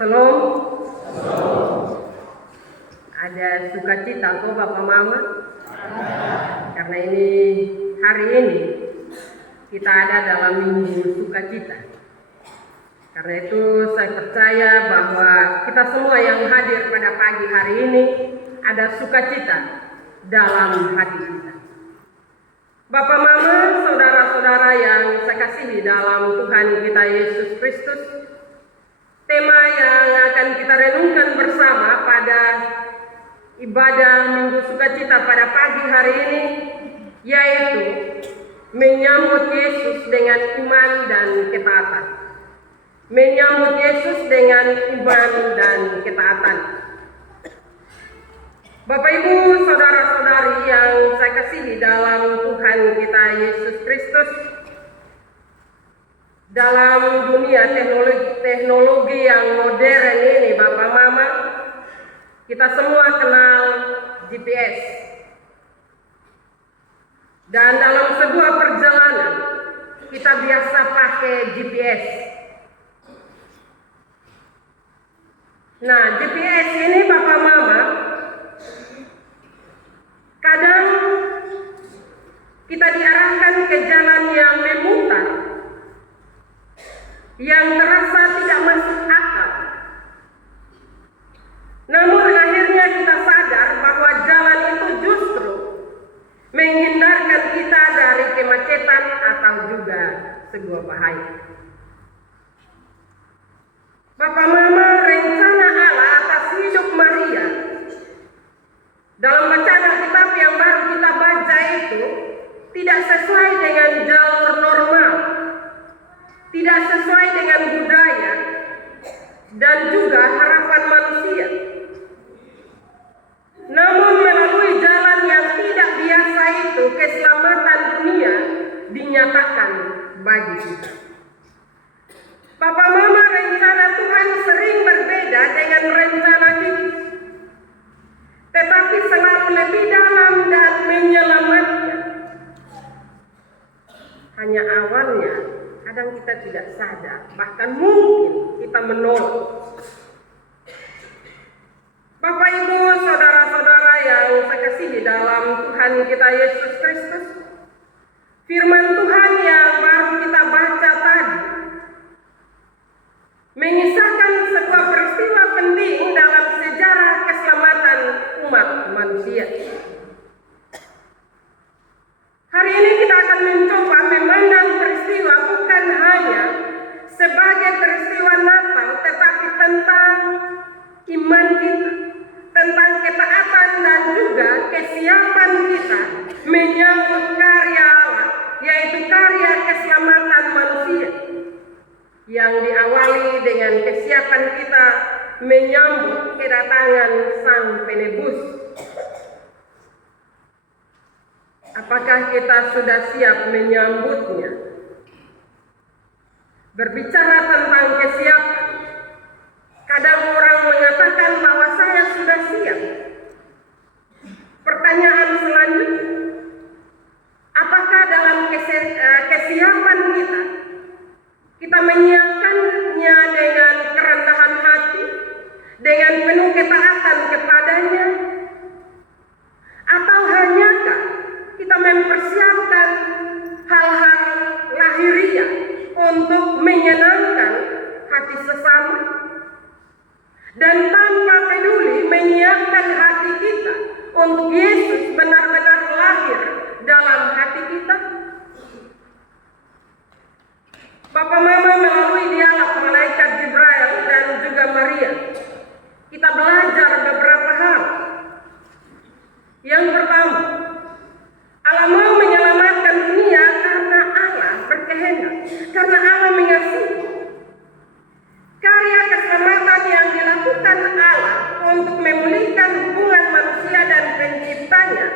Shalom. Ada sukacita kok Bapak Mama? Karena hari ini kita ada dalam minggu sukacita. Karena itu saya percaya bahwa kita semua yang hadir pada pagi hari ini ada sukacita dalam hati kita. Bapak Mama, saudara-saudara yang saya kasihi dalam Tuhan kita Yesus Kristus, tema yang akan kita renungkan bersama pada ibadah Minggu Sukacita pada pagi hari ini yaitu menyambut Yesus dengan iman dan ketaatan. Menyambut Yesus dengan iman dan ketaatan. Bapak Ibu, saudara-saudari yang saya kasihi dalam Tuhan kita Yesus Kristus, dalam dunia teknologi yang modern ini Bapak Mama, kita semua kenal GPS. Dan dalam sebuah perjalanan kita biasa pakai GPS. Nah, GPS ini Bapak Mama, kadang kita diarahkan ke jalan yang memutar, yang terasa tidak masuk akal. Namun akhirnya kita sadar bahwa jalan itu justru menghindarkan kita dari kemacetan atau juga sebuah bahaya. Bapak Mama, rencana Allah atas hidup Maria dalam bacaan Alkitab yang baru kita baca itu tidak sesuai dengan jalur normal, tidak sesuai dengan budaya dan juga harapan manusia. Namun melalui jalan yang tidak biasa itu, keselamatan dunia dinyatakan bagi kita. Bapak Mama, rencana Tuhan sering berbeda dengan rencana kita, tetapi selalu lebih dalam dan menyelamatkan. Hanya awalnya kadang kita tidak sadar, bahkan mungkin kita menolak. Bapak Ibu, saudara-saudara yang saya kasihi dalam Tuhan kita Yesus Kristus, firman Tuhan yang baru kita baca tadi mengisahkan sebuah peristiwa penting dalam sejarah keselamatan umat manusia. Hari ini kita akan mencoba memandang peristiwa bukan hanya sebagai peristiwa Natal, tetapi tentang iman kita, tentang ketaatan dan juga kesiapan kita menyambut karya Allah, yaitu karya keselamatan manusia, yang diawali dengan kesiapan kita menyambut kedatangan Sang Penebus. Apakah kita sudah siap menyambutnya? Berbicara tentang kesiapan, kadang orang mengatakan bahwa saya sudah siap. Pertanyaan selanjutnya, apakah dalam kesiapan kita menyiapkannya dengan kerendahan hati, dengan penuh ketaatan kepadanya? Atau hanyakah kita mempersiapkan hal-hal lahiriah untuk menyenangkan hati sesama, dan tanpa peduli menyiapkan hati kita untuk Yesus benar-benar lahir dalam hati kita? Bapak Mama, melalui dialog malaikat Jibril dan juga Maria, kita belajar beberapa hal. Yang pertama, Allah mau menyelamatkan dunia karena Allah berkehendak, karena Allah mengasihi. Karya keselamatan yang dilakukan Allah untuk memulihkan hubungan manusia dan penciptanya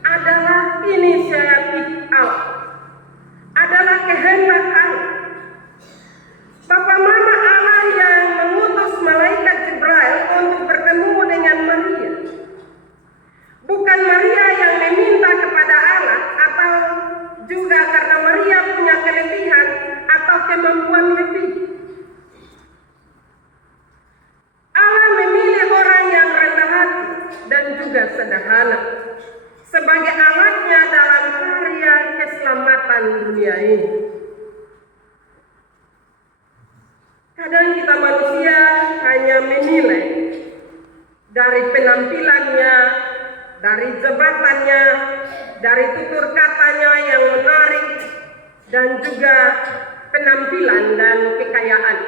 adalah inisiatif Allah, adalah kehendak Allah. Bapak Mama, Allah yang mengutus malaikat Jibril untuk bertemu dengan Maria, bukan Maria yang meminta kepada Allah, atau juga karena Maria punya kelebihan atau kemampuan lebih. kemewahan dunia ini. Kadang kita manusia hanya menilai dari penampilannya, dari jabatannya, dari tutur katanya yang menarik, dan juga penampilan dan kekayaan.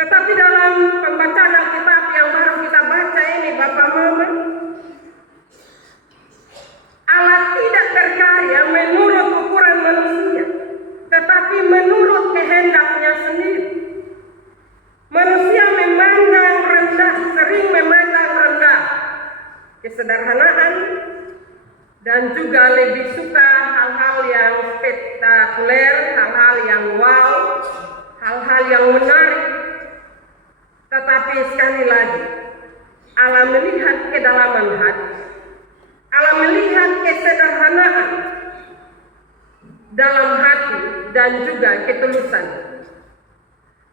Tetapi dalam pembacaan Alkitab yang baru kita baca ini, Bapak Mama, Allah tidak berkarya menurut ukuran manusia, tetapi menurut kehendaknya sendiri. Manusia memandang rendah, sering memandang rendah kesederhanaan, dan juga lebih suka hal-hal yang spektakuler, hal-hal yang wow, hal-hal yang menarik. Tetapi sekali lagi, Allah melihat kedalaman hati, Allah melihat kesederhanaan dalam hati dan juga ketulusan.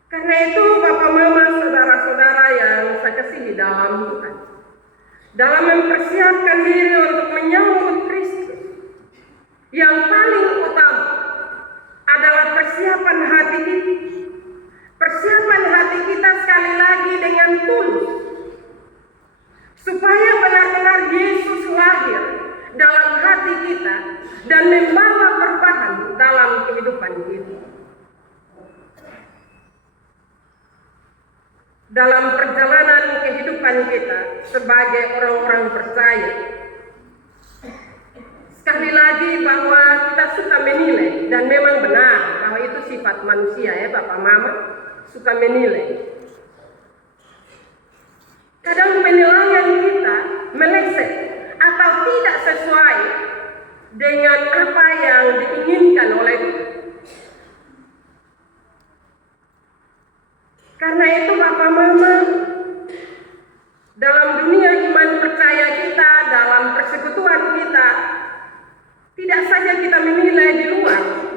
Karena itu Bapak Mama, saudara-saudara yang saya kasihi dalam Tuhan, dalam mempersiapkan diri untuk menyambut Kristus, yang paling utama adalah persiapan hati kita. Persiapan hati kita sekali lagi dengan tulus, supaya benar-benar Yesus lahir dalam hati kita dan membawa perubahan dalam kehidupan kita. Dalam perjalanan kehidupan kita sebagai orang-orang percaya, sekali lagi bahwa kita suka menilai, dan memang benar bahwa itu sifat manusia ya Bapak Mama, suka menilai. Kadang penilaian kita meleset atau tidak sesuai dengan apa yang diinginkan oleh Tuhan. Karena itu Bapak Mama, dalam dunia iman percaya kita, dalam persekutuan kita, tidak saja kita menilai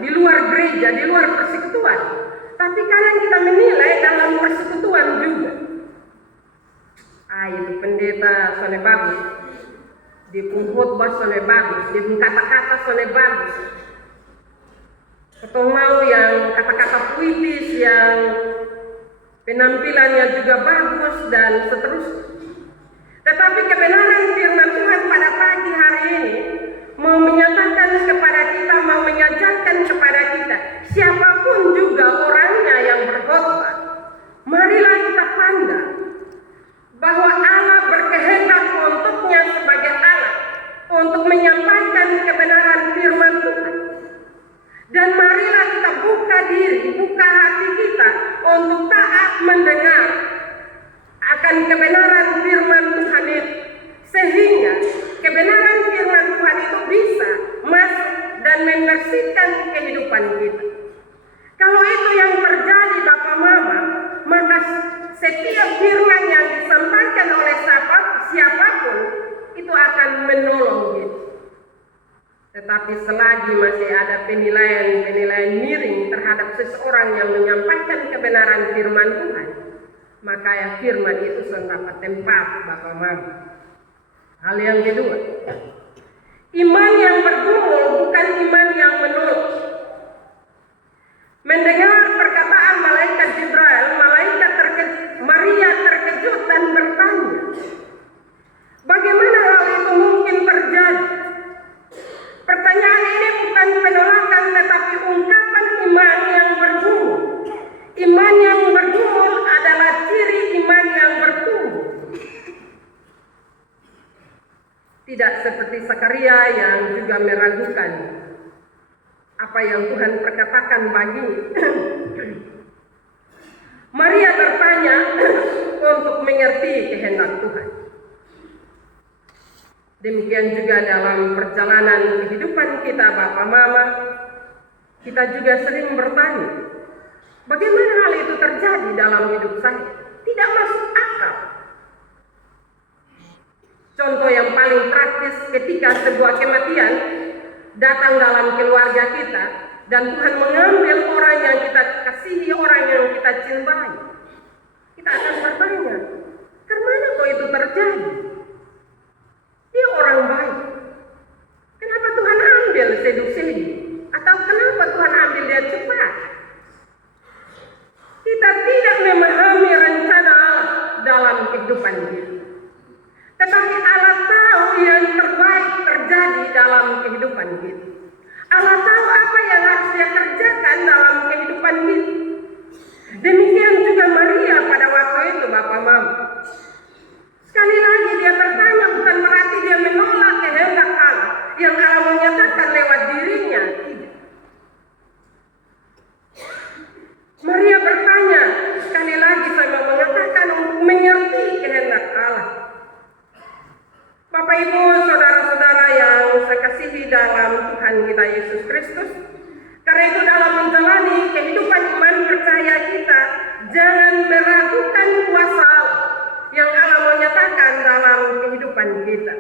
di luar gereja, di luar persekutuan, tapi kadang kita menilai dalam persekutuan juga. Itu pendeta sone bagus, di khotbah sone bagus, di kata-kata sone bagus, atau mau yang kata-kata puitis, yang penampilannya juga bagus, dan seterusnya. Tetapi kebenaran firman Tuhan pada pagi hari ini mau menyatakan kepada kita, mau mengajarkan kepada kita, siapapun juga orangnya yang berkhotbah, marilah kita pandang bahwa Allah berkehendak untuknya sebagai alat untuk menyampaikan kebenaran firman Tuhan. Dan marilah kita buka diri, buka hati kita untuk taat mendengar akan kebenaran firman Tuhan itu, sehingga kebenaran firman Tuhan itu bisa masuk dan membersihkan kehidupan kita. Kalau itu yang terjadi Bapak Mama, maka setiap firman yang disampaikan oleh siapapun itu akan menolong kita. Tetapi selagi masih ada penilaian miring terhadap seseorang yang menyampaikan kebenaran firman Tuhan, maka ya firman itu mendapat tempat Bapak Mama. Hal yang kedua, iman yang bergumul bukan iman yang menurut. Mendengar perkataan malaikat Jibril, Maria terkejut dan bertanya, bagaimana hal itu mungkin terjadi? Pertanyaan ini bukan penolakan, tetapi ungkapan iman yang bergumul. Iman yang bergumul adalah ciri iman yang bertumbuh. Tidak seperti Zakaria yang juga meragukan apa yang Tuhan perkatakan baginya. Maria bertanya untuk mengerti kehendak Tuhan. Demikian juga dalam perjalanan kehidupan kita Bapak Mama, kita juga sering bertanya, bagaimana hal itu terjadi dalam hidup saya? Tidak masuk akal. Contoh yang paling praktis, ketika sebuah kematian datang dalam keluarga kita, dan Tuhan mengambil orang yang kita kasihi, orang yang kita cintai, kita akan bertanya, kemana kok itu terjadi? Dia orang baik. Kenapa Tuhan ambil kehidupan kita. Allah tahu apa yang harus dia kerjakan dalam kehidupan kita. Demikian juga Maria pada waktu itu, Bapak Mama. Sekali lagi dia bertanya, bukan berarti dia menolak kehendak Allah yang Allah menyatakan lewat dirinya. Tidak. Maria bertanya, sekali lagi saya mau mengatakan untuk mengerti kehendak Allah. Bapak Ibu, saudara-saudara yang saya kasihi dalam Tuhan kita Yesus Kristus, karena itu dalam menjalani kehidupan iman percaya kita, jangan meragukan kuasa Allah yang Allah menyatakan dalam kehidupan kita.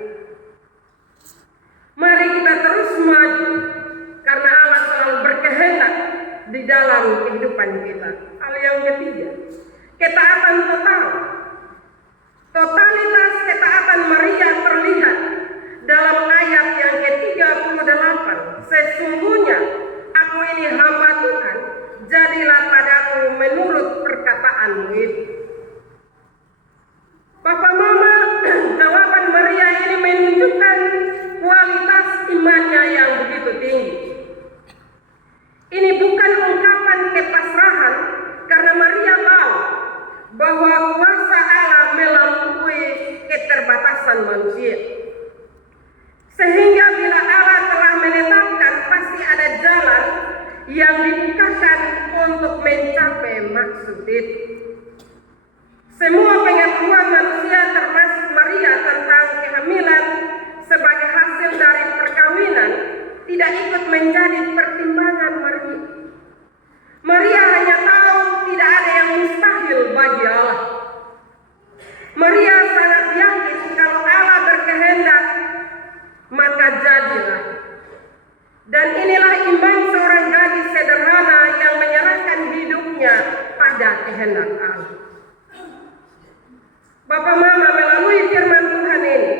Mari kita terus maju, karena Allah selalu berkehendak di dalam kehidupan kita. Hal yang ketiga, ketaatan total. Totalitas ketaatan Maria terlihat dalam ayat yang ke-38. Sesungguhnya aku ini hamba Tuhan, jadilah padaku menurut perkataanmu itu. Bapak Mama, jawaban Maria ini menunjukkan kualitas imannya yang begitu tinggi. Ini bukan ungkapan kepasrahan, karena Maria tahu bahwa kuasa Allah melampaui keterbatasan manusia. Sehingga bila Allah telah menetapkan, pasti ada jalan yang dibukakan untuk mencapai maksud itu. Semua pengetahuan manusia termasuk Maria tentang kehamilan sebagai hasil dari perkawinan tidak ikut menjadi pertimbangan Maria. Maria hanya tahu tidak ada yang mustahil bagi Allah. Maria sangat yakin kalau Allah berkehendak, maka jadilah. Dan inilah iman seorang gadis sederhana yang menyerahkan hidupnya pada kehendak Allah. Bapak Mama, melalui firman Tuhan ini,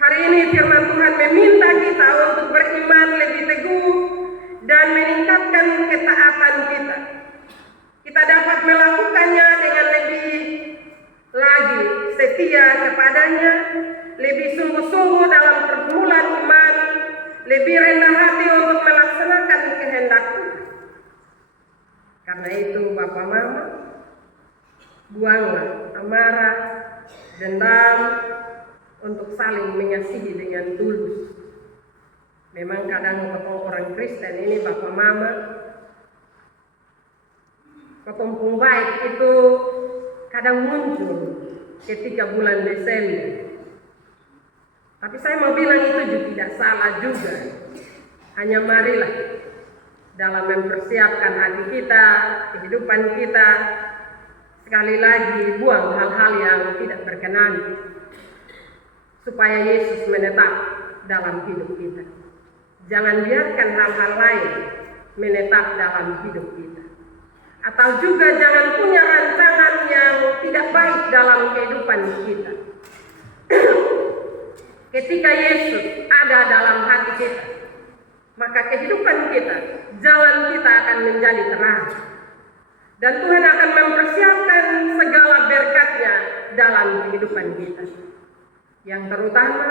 hari ini firman Tuhan meminta kita untuk beriman lebih teguh dan meningkatkan ketaatan kita. Kita dapat melakukannya dengan lebih lagi setia kepadanya, lebih sungguh-sungguh dalam pergumulan iman, lebih rendah hati untuk melaksanakan kehendak Tuhan. Karena itu Bapak Mama, buanglah amarah, dendam, untuk saling mengasihi dengan tulus. Memang kadang orang Kristen ini Bapak Mama, kepompong baik itu kadang muncul ketika bulan Desember. Tapi saya mau bilang itu juga tidak salah juga. Hanya marilah dalam mempersiapkan hati kita, kehidupan kita, sekali lagi buang hal-hal yang tidak berkenan, supaya Yesus menetap dalam hidup kita. Jangan biarkan hal-hal lain menetap dalam hidup kita. Atau juga jangan punya rancangan yang tidak baik dalam kehidupan kita. Ketika Yesus ada dalam hati kita, maka kehidupan kita, jalan kita akan menjadi terang. Dan Tuhan akan mempersiapkan segala berkat-Nya dalam kehidupan kita. Yang terutama,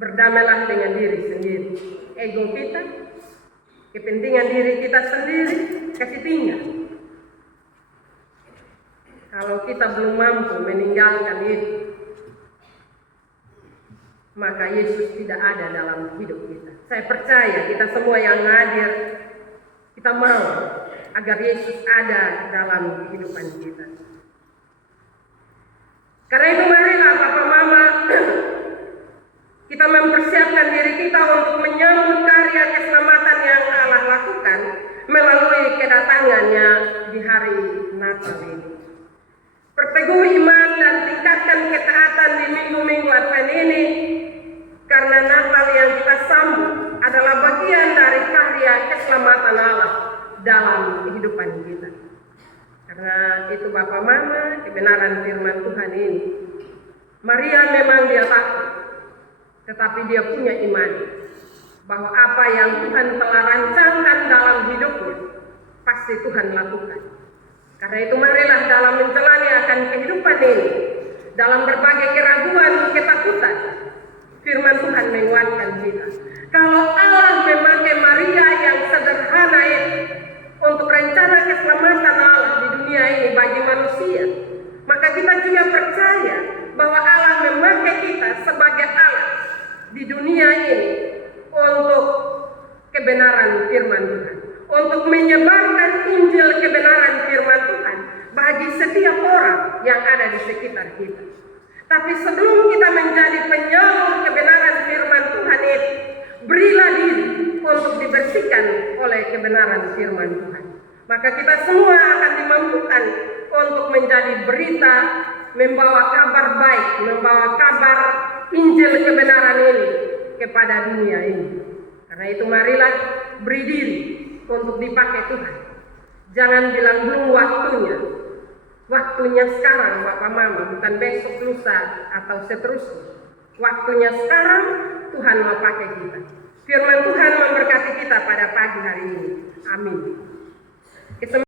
berdamailah dengan diri sendiri. Ego kita, kepentingan diri kita sendiri, kasih tinggal. Kalau kita belum mampu meninggalkan itu, maka Yesus tidak ada dalam hidup kita. Saya percaya kita semua yang hadir, kita mau agar Yesus ada dalam kehidupan kita. Karena itu marilah Bapak Mama, kita mempersiapkan diri kita untuk menyambut karya keselamatan yang Allah lakukan melalui kedatangannya di hari Natal ini. Perteguh iman dan tingkatkan ketaatan di minggu-minggu Advent ini, karena Natal yang kita sambut adalah bagian dari karya keselamatan Allah dalam kehidupan kita. Karena itu Bapak Mama, kebenaran firman Tuhan ini, Maria memang dia takut, tetapi dia punya iman bahwa apa yang Tuhan telah rancangkan dalam hidupnya pasti Tuhan lakukan. Karena itu marilah dalam menjalani akan kehidupan ini, dalam berbagai keraguan, ketakutan, Firman Tuhan menguatkan kita. Kalau Allah memakai Maria yang sederhana itu untuk rencana keselamatan Allah di dunia ini bagi manusia, maka kita juga percaya bahwa Allah memakai kita sebagai alat di dunia ini untuk kebenaran firman Tuhan, untuk menyebarkan Injil kebenaran firman Tuhan bagi setiap orang yang ada di sekitar kita. Tapi sebelum kita menjadi penyalur kebenaran firman Tuhan itu, berilah diri untuk dibersihkan oleh kebenaran firman Tuhan. Maka kita semua akan dimampukan untuk menjadi berita, membawa kabar baik, membawa kabar Injil kebenaran ini kepada dunia ini. Karena itu marilah beri diri untuk dipakai Tuhan. Jangan bilang belum waktunya. Waktunya sekarang Bapak Mama, bukan besok, lusa, atau seterusnya. Waktunya sekarang Tuhan mau pakai kita. Firman Tuhan memberkati kita pada pagi hari ini. Amin.